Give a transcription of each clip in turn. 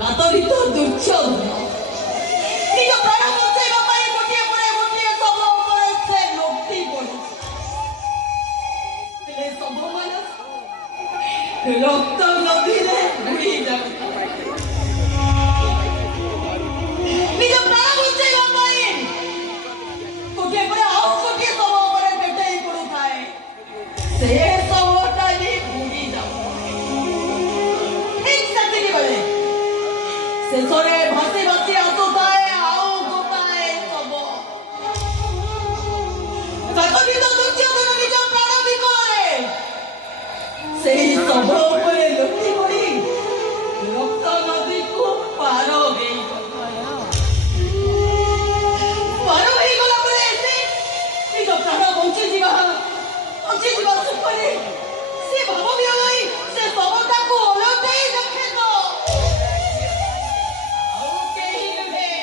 କାତରିତ ଦୁର୍ଚ୍ଛୋଦନ ନିଜ ପ୍ରାଣ ବଞ୍ଚାଇବା ପାଇଁ ଗୋଟିଏ ପରେ ଗୋଟିଏ ଶବ ଉପରେ ସେ ଲୋଟି ପଡୁଛି। ହେଲେ ଶବମାନ ରକ୍ତ ନଦୀରେ ବୁଡ଼ି ଯାଉଛି। ନିଜ ପ୍ରାଣ ବଞ୍ଚାଇବା ପାଇଁ ଗୋଟିଏ ପରେ ଆଉ ଗୋଟିଏ ଶବ ଉପରେ ପେଟେଇ ପଡୁଥାଏ। ସେ ଶବଟା ବି ବୁଡ଼ି ଯାଉଥାଏ। ଠିକ୍ ସେତିକି ବେଳେ ଶେଷରେ ଭାସି ଭାସି ଆସୁଥାଏ ଆଉ ଗୋଟାଏ ଶବ। କାତରିତ ଦୁର୍ଚ୍ଛୋଦନ ନିଜ ପ୍ରାଣ ବିକଳରେ ସେହି ଶବ ଉପରେ ଲୋଟି ପଡ଼ି ରକ୍ତ ନଦୀକୁ ପାର ହେଇଗଲା ପରେ ନିଜ ପ୍ରାଣ ବଞ୍ଚିଯିବା ସୁଖରେ ସେ ଭାବ ବିହୋଇ ସେ ଶବଟାକୁ ଓଲଟେଇ ଦେଖେ ତ ଆଉ କେହି ନୁହେଁ,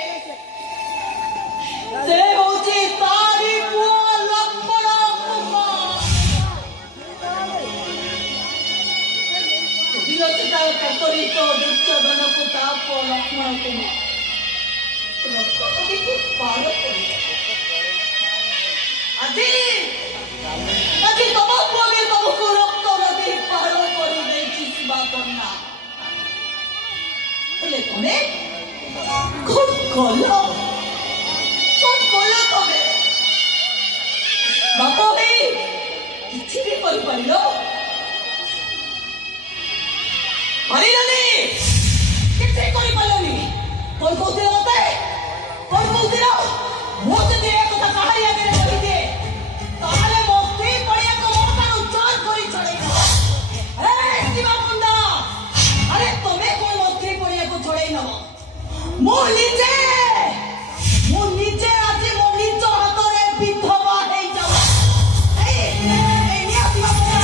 ସେ ହଉଛି ତାରି ପୁଅ ଲକ୍ଷ୍ମଣ କୁମାର। ସେଦିନ ସେ ତା କାତରିତ ଦୁର୍ଚ୍ଛୋଦନକୁ ତା ପୁଅ ଲକ୍ଷ୍ମଣ କୁମାର ରକ୍ତ ନଦୀକୁ ପାର କରିବ। ଆଜି ତମ ପୁଅ ବି ତମକୁ ରକ୍ତ ନଦୀ ପାର କରିଦେଇଛି ଶିବାପନ୍ନା। ହେଲେ ତମେ କଣ କଲ ତମେ? ବାପ ହେଇ କିଛି ବି କରିପାରିଲ? ପାରିଲନି, କିଛି କରିପାରିଲନି। କଣ କହୁଥିଲ ମତେ? କଣ କହୁଥିଲ? ମୁଁ ଯଦି ଏ କଥା କାହାରି ଆଗରେ କହିଦିଏ ତାହେଲେ ମୋ ସ୍ତ୍ରୀ ପଡ଼ିଆକୁ ମୋ ଠାରୁ ଜୋର କରି ଛଡ଼େଇବ। ଶିବାପନ୍ନା, ଆରେ ତମେ କଣ ମୋ ସ୍ତ୍ରୀ ପଡ଼ିଆକୁ ଛଡ଼େଇ ନବ? ମୁଁ ନିଜେ ଆଜି ମୋ ନିଜ ହାତରେ ବିଧବା ହେଇଯାଉ। ନିଅ ଶିବାପନ୍ନା,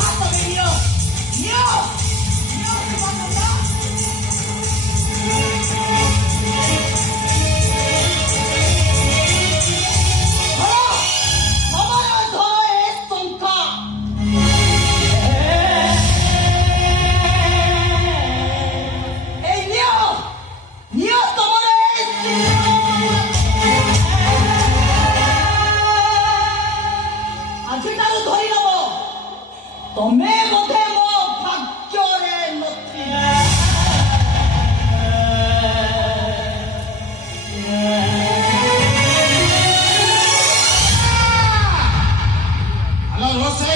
ହାତରେ ନିଅ ଶିବାପନ୍ନା। ତମେ ବୋଧେ ମୋ ଭାଗ୍ୟରେ ନଥିଲ। Hello, Rose.